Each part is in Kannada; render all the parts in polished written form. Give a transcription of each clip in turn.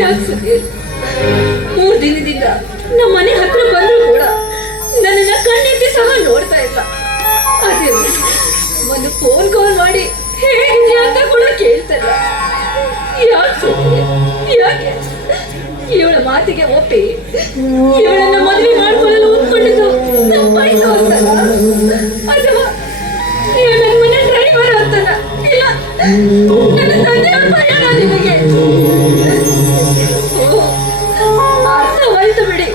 ಯಾಕೆ ಸುಧೀರ್ 3 ದಿನದಿಂದ ನಮ್ಮ ಮನೆ ಹತ್ರ ಬಂದ್ರು ಕೂಡ ನನ್ನನ್ನ ಕಣ್ಣೆತ್ತಿ ಸಹ ನೋಡ್ತಾ ಇಲ್ಲ. ಅದೇ ಒಂದು ಫೋನ್ ಕಾಲ್ ಮಾಡಿ ಹೇಗಿದ್ಯಾ ಅಂತ ಕೂಡ ಕೇಳ್ತಲ್ಲ. ಯಾಕೆ ಸುಧೀರ್? ಯಾಕೆ ಇವಳ ಮಾತಿಗೆ ಒಪ್ಪಿ ಇವಳನ್ನ ಮದುವೆ ಮಾಡ್ಕೊಳ್ಳಲು ಒಪ್ಕೊಂಡಿದ್ದು ತಪ್ಪಾಯ್ತು ಅಂತಲ್ಲ, ಅಥವಾ ಇವ ನನ್ನ ಮನೆ ಡ್ರೈವರ್ ಅಂತಲ್ಲ, ಇಲ್ಲ ನನ್ನ ತಂದೆ ಭಯನ ನಿಮಗೆ? ಅರ್ಥವಾಯ್ತು ಬಿಡಿ.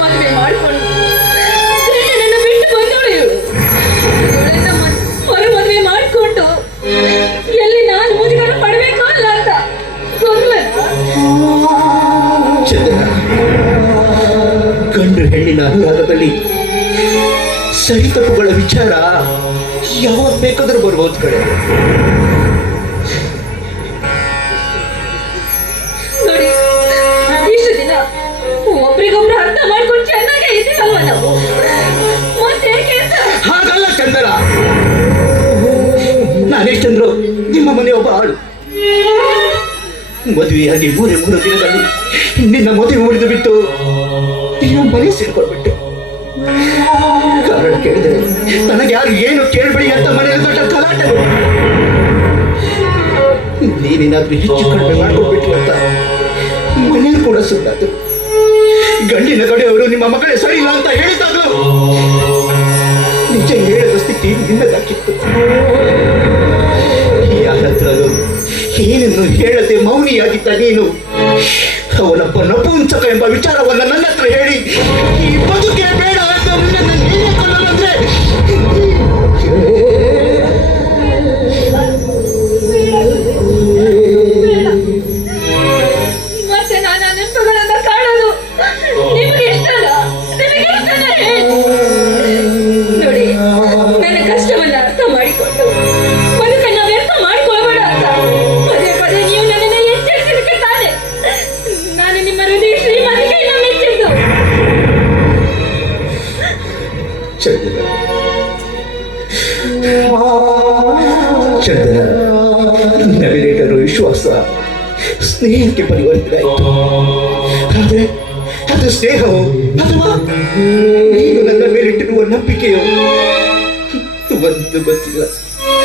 ಮದುವೆ ಮಾಡ್ಕೊಂಡು ನನ್ನ ಬಿಟ್ಟು ಬಂದವಳು ಇವಳು. ಇವಳನ್ನ ಮರು ಮದುವೆ ಮಾಡಿಕೊಂಡು ಎಲ್ಲಿ ನಾನು ಮುಜುಗರ ಪಡಬೇಕಾ ಅಲ್ಲ ಅಂತ ಗಂಡು ಹೆಣ್ಣಿನ ಅನುರಾಗದಲ್ಲಿ ಸರಿ ತಪ್ಪುಗಳ ವಿಚಾರ ಯಾವಾಗ ಬೇಕಾದ್ರೂ ಬರ್ಬೋದು ಕಡೆ. ನೋಡಿ, ಇಷ್ಟು ದಿನ ಒಬ್ರಿಗೊಬ್ರು ಅರ್ಥ ಮಾಡ್ಕೊಂಡು ಚೆನ್ನಾಗೇ ಇದ್ದೀವಲ್ವ ನಾವು? ಮತ್ತೆ ಹಾಗಲ್ಲ ಚಂದನ, ನಾನೆಷ್ಟಂದ್ರು ನಿಮ್ಮ ಮನೆ ಒಬ್ಬ ಆಳು. ಮದುವೆಯಾಗಿ 3 ದಿನದಲ್ಲಿ ನಿನ್ನ ಮದುವೆ ಮುರಿದು ಬಿಟ್ಟು ನೀನು ಮನೆ ಸೇರ್ಕೊಂಡ್ಬಿಟ್ಟು. ಕಾರಣ ಕೇಳಿದರೆ ನನಗೆ ಯಾರು ಏನು ಕೇಳಬೇಡಿ ಅಂತ ಮನೆಯಲ್ಲಿ ದೊಡ್ಡ ಗಲಾಟೆ. ನೀನೇನಾದ್ರೂ ಹೆಚ್ಚು ಕಡಿಮೆ ಮಾಡ್ಕೊಂಡ್ಬಿಟ್ಟು ಅಂತ ಮನೆಯಲ್ಲಿ ಕೂಡ ಸುಳ್ಳಾದ್ರು. ಗಂಡಿನ ಕಡೆಯವರು ನಿಮ್ಮ ಮಗಳೇ ಸರಿ ಇಲ್ಲ ಅಂತ ಹೇಳಿದಾಗಲೂ ನಿಜ ಹೇಳದ ಸ್ಥಿತಿ ನಿನ್ನದಾಗಿತ್ತು. ಯಾರ ಹತ್ರನೂ ಏನನ್ನು ಹೇಳದೆ ಮೌನಿಯಾಗಿದ್ದ ನೀನು ಅವನೊಬ್ಬ ನಪುಂಸಕ ಎಂಬ ವಿಚಾರವನ್ನ ನನ್ನ ಹತ್ರ ಹೇಳಿ ಈ ಬದುಕೆ ಬೇಡ ಅಂತ ಅಂದ್ರೆ ಮತ್ತೆ ನಾನು ನೆನಪುಗಳನ್ನ ಕಾಣೋದು ನಿಮಗೆ ಇಷ್ಟಲ್ಲ? ನಿಮಗೆ ಇಷ್ಟಲ್ಲ? ನೋಡಿ, ನನ್ನ ಕಷ್ಟವನ್ನ ಅರ್ಥ ಮಾಡಿಕೊಂಡು ಬದುಕನ್ನ ವ್ಯರ್ಥ ಮಾಡಿಕೊಳ್ಬೇಡ ಅಂತ ಪದೇ ಪದೇ ನೀವು ನನ್ನನ್ನು ಎಚ್ಚರಿಸಲಿಕ್ಕೆ ತಾನೆ ನಾನು ನಿಮ್ಮ ಹೃದಯ ಶ್ರೀಮಂತಿಗೆ ಮೆಚ್ಚಿದ್ದು. ಚಂದನ, ನವಿರೇಟರು ವಿಶ್ವಾಸ ಸ್ನೇಹಕ್ಕೆ ಪರಿವರ್ತನೆ ಆಯಿತು. ಆದರೆ ಅದು ಸ್ನೇಹವೋ ಅಥವಾ ನೀನು ನನ್ನ ಮೇಲಿಟ್ಟಿರುವ ನಂಬಿಕೆಯೋ ಒಂದು ಗೊತ್ತಿಲ್ಲ.